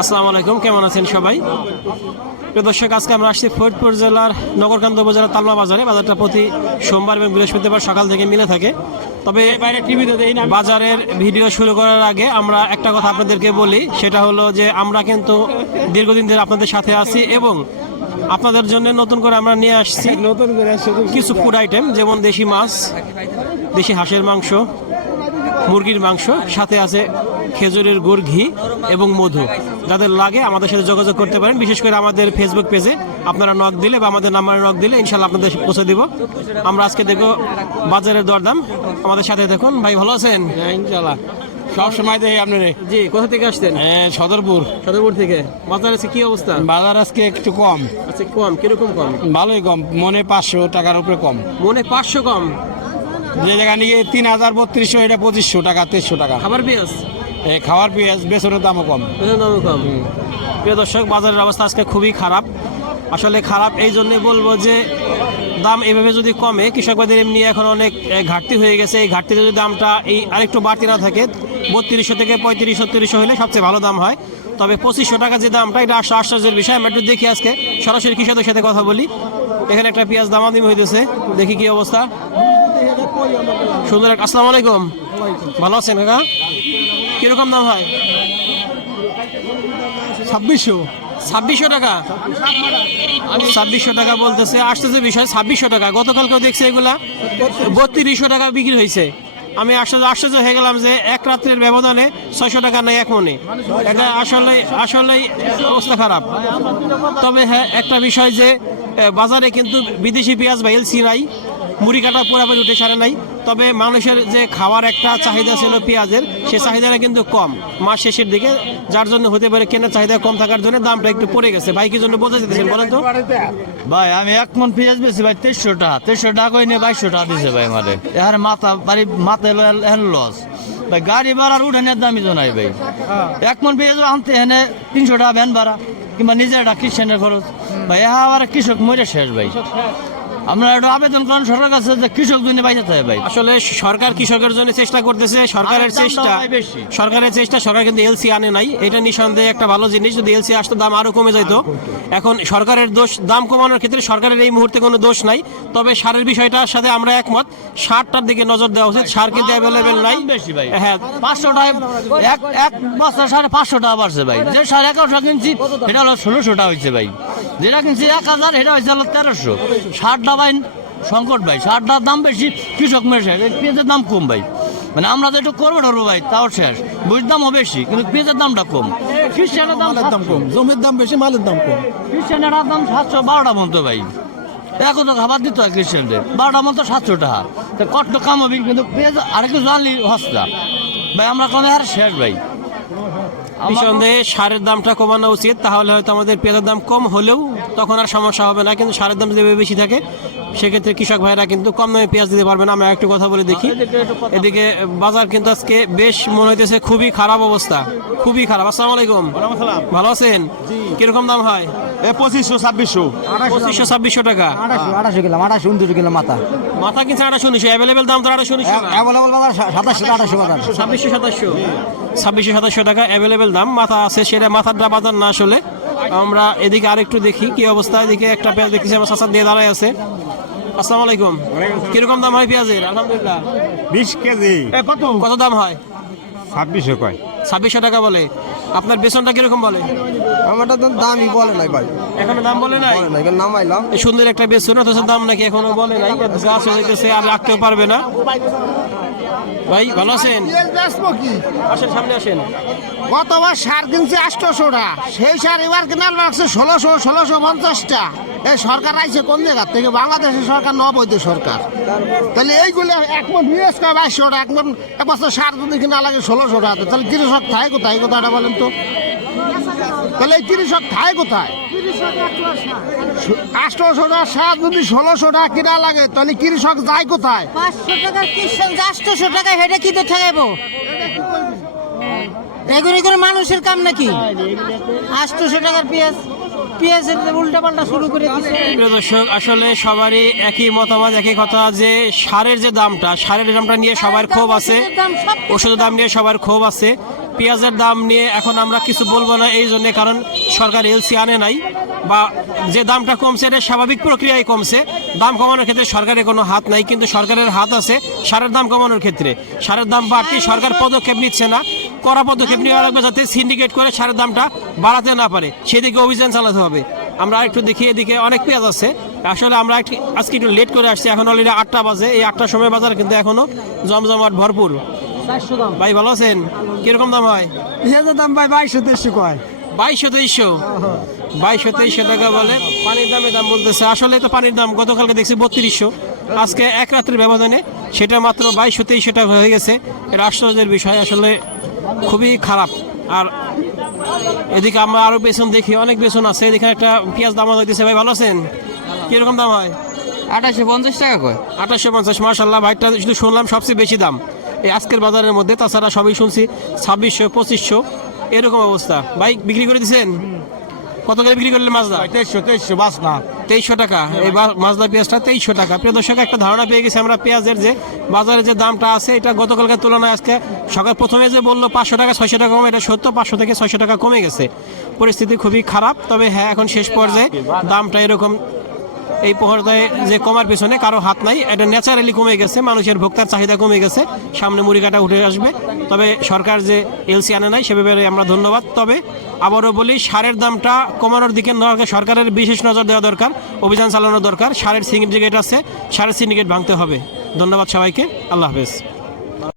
আসসালামু আলাইকুম কেমন আছেন সবাই? প্রিয় দর্শক আজকে আমরা আসছি ফরিদপুর জেলার নগরকান্ত উপজেলার তালমা বাজারে। বাজারটা প্রতি সোমবার এবং বৃহস্পতিবার সকাল থেকে মিলে থাকে। তবে বাজারের ভিডিও শুরু করার আগে আমরা একটা কথা আপনাদেরকে বলি সেটা হলো যে আমরা কিন্তু দীর্ঘদিন ধরে আপনাদের সাথে আছি এবং আপনাদের জন্য নতুন করে আমরা নিয়ে আসছি নতুন করে কিছু ফুড আইটেম যেমন দেশি মাছ দেশি হাঁসের মাংস মুরগির মাংস সাথে আছে খেজুরের গুড় ঘি এবং মধু। যাদের লাগে আমাদের সাথে যোগাযোগ করতে পারেন। বিশেষ করে আমাদের ফেসবুক পেজে আপনারা নক দিলে বা আমাদের নাম্বারে নক দিলে ইনশাল্লাহ আপনাদের পৌঁছে দিব। আমরা আজকে দেখো বাজারের দরদাম। আমাদের সাথে দেখুন ভাই ভালো আছেন? হ্যাঁ, ইনশাল্লাহ সব সময় দেখি আপনার। জি কোথা থেকে আসছেন? সদরপুর। সদরপুর থেকে। বাজার আছে কি অবস্থা? বাজার আজকে একটু কম। আচ্ছা কম। কীরকম কম? ভালোই কম। মনে পাঁচশো টাকার উপরে কম। মনে পাঁচশো কম? যে জায়গা নিয়ে তিন হাজার বত্রিশশো এটা পঁচিশশো টাকা তেইশশো টাকা। খাবার পেঁয়াজ? খাওয়ার পেঁয়াজ বেসনের দামও কম। দামও কম। প্রিয় দর্শক বাজারের অবস্থা আজকে খুবই খারাপ। আসলে খারাপ এই জন্যই বলব যে দাম এভাবে যদি কমে কৃষকবাদের এমনি এখন অনেক ঘাটতি হয়ে গেছে। এই ঘাটতিতে যদি দামটা এই আরেকটু বাড়তি না থাকে বত্রিশশো থেকে পঁয়ত্রিশশো তিরিশশো হলে সবচেয়ে ভালো দাম হয়। তবে পঁচিশশো টাকা যে দামটা এটা আসলে আশ্চর্যের বিষয়। আমরা একটু দেখি আজকে। সরাসরি কৃষকদের সাথে কথা বলি। এখানে একটা পেঁয়াজ দামাদামি হইতেছে। দেখি কি অবস্থা। সুন্দর আসসালামু আলাইকুম। ভালো আছেন কাকা? কীরকম দাম হয়? ছাব্বিশশো। ছাব্বিশশো টাকা? ছাব্বিশশো টাকা বলতেছে, আসতেছে বিষয়, ছাব্বিশশো টাকা। গতকালকেও দেখছি এগুলা বত্রিশশো টাকা বিক্রি হয়েছে। আমি আশ্চর্য আশ্চর্য হয়ে গেলাম যে এক রাত্রের ব্যবধানে ছয়শো টাকা নেই এক মনে। এটা আসলে আসলেই অবস্থা খারাপ। তবে হ্যাঁ একটা বিষয় যে বাজারে কিন্তু বিদেশি পেঁয়াজ বা এলসি নাই। মুড়ি কাটা পুরাপুরি উঠে সারে নাই। তবে মানুষের যে খাওয়ার একটা চাহিদা ছিল পেঁয়াজের, সে চাহিদাটা কিন্তু কম। মাস শেষের দিকে, যার জন্য হতে পারে কেনার চাহিদা কম থাকার জন্য দামটা একটু পড়ে গেছে। ভাই, কি জন্য বোঝা যেতেছেন বলেন তো? ভাই, আমি এক মন পেঁয়াজ বেশি ভাই তেইশশো টাকা তেইশশো টাকা কই নিয়ে বাইশশো টাকা দিছে ভাই আমাদের এখানে মাথা, বাড়ি মাথায় লস। ভাই, গাড়ি ভাড়ার উঠানের দামই তো ভাই। এক মন পেঁয়াজ আনতে এখানে তিনশো টাকা ভ্যান ভাড়া, কিংবা নিজের একটা খ্রিস্টানের খরচ। ভাই, এহা আবার কৃষক মরে শেষ ভাই। আমরা একটা আবেদন করেন সরকার কাছে যে কৃষক জন্য বাইতে হবে ভাই। আসলে সরকার কৃষকের জন্য চেষ্টা করতেছে সরকারের চেষ্টা সরকারের চেষ্টা সরকার কিন্তু এলসি আনে নাই। এটা নিঃসন্দেহে একটা ভালো জিনিস যদি এলসি আসতো দাম আরও কমে যাইতো। এখন সরকারের দোষ দাম কমানোর ক্ষেত্রে সরকারের এই মুহূর্তে কোনো দোষ নাই। তবে সারের বিষয়টার সাথে আমরা একমত। সারটার দিকে নজর দেওয়া উচিত সার কিন্তু অ্যাভেলেবেল নাই। বেশি ভাই। হ্যাঁ পাঁচশো টাকা এক এক বছর সাড়ে পাঁচশো টাকা বাড়ছে ভাই। যে সাড়ে এগারোশো কিনছি সেটা হলো ষোলোশো টাকা হয়েছে ভাই। যেটা কিনছি এক হাজার সেটা হয়েছে হলো তেরোশো। ষাটটা ভাই সংকট ভাই সারটার দাম বেশি কৃষক মেশে পেঁয়াজের দাম কম ভাই। মানে আমরা তো একটু করব ধরবো ভাই তাও শেষ। বুঝ দামও বেশি কিন্তু পেঁয়াজের দামটা কম। খ্রিস্টানের দাম দাম কম জমির দাম বেশি মালের দাম কম। খ্রিস্টানের দাম সাতশো বারোটা মতো ভাই। এখন তো খাবার দিতে হয় খ্রিস্টানদের বারোটা মতো সাতশো টাকা। তো কষ্ট কাম হবে কিন্তু পেঁয়াজ আর একটু জানলি হস্তা। ভাই আমরা কমে আর শেষ ভাই। নিঃসন্দেহে সারের দামটা কমানো উচিত তাহলে হয়তো আমাদের পেঁয়াজের দাম কম হলেও তখন আর সমস্যা হবে না কিন্তু সারের দাম যদি বেশি থাকে সেক্ষেত্রে কৃষক ভাইরা কিন্তু কম দামে পেঁয়াজ দিতে পারবে না। আমরা একটু কথা বলে দেখি। এদিকে বাজার কিন্তু আজকে বেশ মনে হইতেছে খুবই খারাপ অবস্থা খুবই খারাপ। আসসালামু আলাইকুম। ভালো আছেন? কীরকম দাম হয়? পঁচিশশো ছাব্বিশশো। পঁচিশশো ছাব্বিশশো টাকা। কিলো কিলো মাথা। মাথা কিনছে উনিশশো। অ্যাভেলেবেল দাম তো উনিশশো। অ্যাভেলেবল সাতাশশো আড়াইশো বাজার। ছাব্বিশশো সাতাশশো। ছাব্বিশশো সাতাশশো টাকা অ্যাভেলেবেল দাম। মাথা আছে সেটা মাথারটা বাজার না আসলে। আমরা এদিকে আরেকটু দেখি কি অবস্থা। এদিকে একটা পেঁয়াজ দেখতেছি আমার চাচার দিয়ে দাঁড়ায় আছে। আসসালামু আলাইকুম। কীরকম দাম হয় পেঁয়াজের? আলহামদুলিল্লাহ। বিশ কেজি। কত? কত দাম হয়? ছাব্বিশশো কয়। ছাব্বিশশো টাকা বলে। আপনার বেতনটা কীরকম বলে? আমারটা তো দামই বলে নাই ভাই। এখনও দাম বলে নাই? এখন নামাইলাম। সুন্দর একটা বেতন অথচ দাম নাকি এখনও বলে নাই। গাছ হয়ে যেতেছে আর রাখতেও পারবে না। ভাই ভালো আছেন? আসেন সামনে আসেন। গতবার সার কিনছে আটশোটা সেই সার এবার কেনার লাগছে ষোলোশো ষোলোশো পঞ্চাশটা। এই সরকার আইছে কোন জায়গার থেকে? বাংলাদেশের সরকার নবৈধ সরকার। তাহলে এইগুলো এক মন বিএস কয় বাইশশো টাকা এক মন এক বছর সার যদি কিনা লাগে ষোলোশো টাকা তাহলে কৃষক থায় কোথায়? কথাটা বলেন তো। তাহলে এই কৃষক থায় কোথায়? টাকা সার যদি ষোলোশো টাকা কিনা লাগে? তাহলে কৃষক যায় কোথায়? পাঁচশো আটশোশো টাকা হেঁটে কি তো ঠেকাইবো এগুলি কোনো মানুষের কাম নাকি? আটশোশো টাকার পেঁয়াজ। পেঁয়াজের শুরু করে দর্শক আসলে সবারই একই মতামত একই কথা যে সারের যে দামটা সারের দামটা নিয়ে সবার ক্ষোভ আছে ওষুধের দাম নিয়ে সবার ক্ষোভ আছে। পেঁয়াজের দাম নিয়ে এখন আমরা কিছু বলব না এই জন্যে, কারণ সরকার এলসি আনে নাই, বা যে দামটা কমছে এটা স্বাভাবিক প্রক্রিয়ায় কমছে। দাম কমানোর ক্ষেত্রে সরকারের কোনো হাত নাই, কিন্তু সরকারের হাত আছে সারের দাম কমানোর ক্ষেত্রে। সারের দাম বাড়তি সরকার পদক্ষেপ নিচ্ছে না, কড়া পদক্ষেপ নেওয়া লাগবে যাতে সিন্ডিকেট করে সারের দামটা বাড়াতে না পারে। সেদিকে অভিযান চালাতে হবে। আমরা একটু দেখি, এদিকে অনেক পেঁয়াজ আছে। আসলে আমরা আজকে একটু লেট করে আসছি, এখন অলরেডি আটটা বাজে। এই আটটার সময় বাজার কিন্তু এখনও জমজমাট ভরপুর। ভাই ভালো আছেন? কীরকম দাম হয়? পেঁয়াজের দাম ভাই বাইশশো তেইশশো কয়? বাইশশো তেইশশো? বাইশশো তেইশশো টাকা বলে পানির দামে দাম বলতেছে। আসলে তো পানির দাম গতকালকে দেখছি বত্রিশশো। আজকে এক রাত্রের ব্যবধানে সেটা মাত্র বাইশশো তেইশশো টাকা হয়ে গেছে। এটা আশ্চর্যের বিষয় আসলে খুবই খারাপ। আর এদিকে আমরা আরও বেসন দেখি অনেক বেসন আছে। এদিকে একটা পেঁয়াজ দাম হইতেছে। ভাই ভালো আছেন? কীরকম দাম হয়? আঠাশশো পঞ্চাশ টাকা কয়? আঠাশশো পঞ্চাশ মার্শাল্লাহ ভাইটা শুধু শুনলাম সবচেয়ে বেশি দাম। এই আজকের বাজারের মধ্যে তাছাড়া সবই শুনছি ছাব্বিশশো পঁচিশশো এরকম অবস্থা। বাইক বিক্রি করে দিচ্ছেন কত করে বিক্রি করলেন মাজদা তেইশশো তেইশশো বাস না তেইশশো টাকা। এই মাজদা পেঁয়াজটা তেইশশো টাকা। প্রিয় দর্শক একটা ধারণা পেয়ে গেছি আমরা পেঁয়াজের যে বাজারে যে দামটা আছে এটা গতকালকার তুলনায় আজকে সকাল প্রথমে যে বলল পাঁচশো টাকা ছয়শো টাকা কমে এটা সত্য পাঁচশো থেকে ছয়শো টাকা কমে গেছে। পরিস্থিতি খুবই খারাপ তবে হ্যাঁ এখন শেষ পর্যায়ে দামটা এরকম এই পর্যায়ে যে কমার পেছনে কারও হাত নাই, এটা ন্যাচারালি কমে গেছে, মানুষের ভোক্তার চাহিদা কমে গেছে, সামনে মুড়ি কাটা উঠে আসবে। তবে সরকার যে এলসি আনে নাই, সে ব্যাপারে আমরা ধন্যবাদ। তবে আবারও বলি, সারের দামটা কমানোর দিকে সরকারের বিশেষ নজর দেওয়া দরকার, অভিযান চালানো দরকার, সারের সিন্ডিকেট আছে, সারের সিন্ডিকেট ভাঙতে হবে। ধন্যবাদ সবাইকে, আল্লাহ হাফেজ।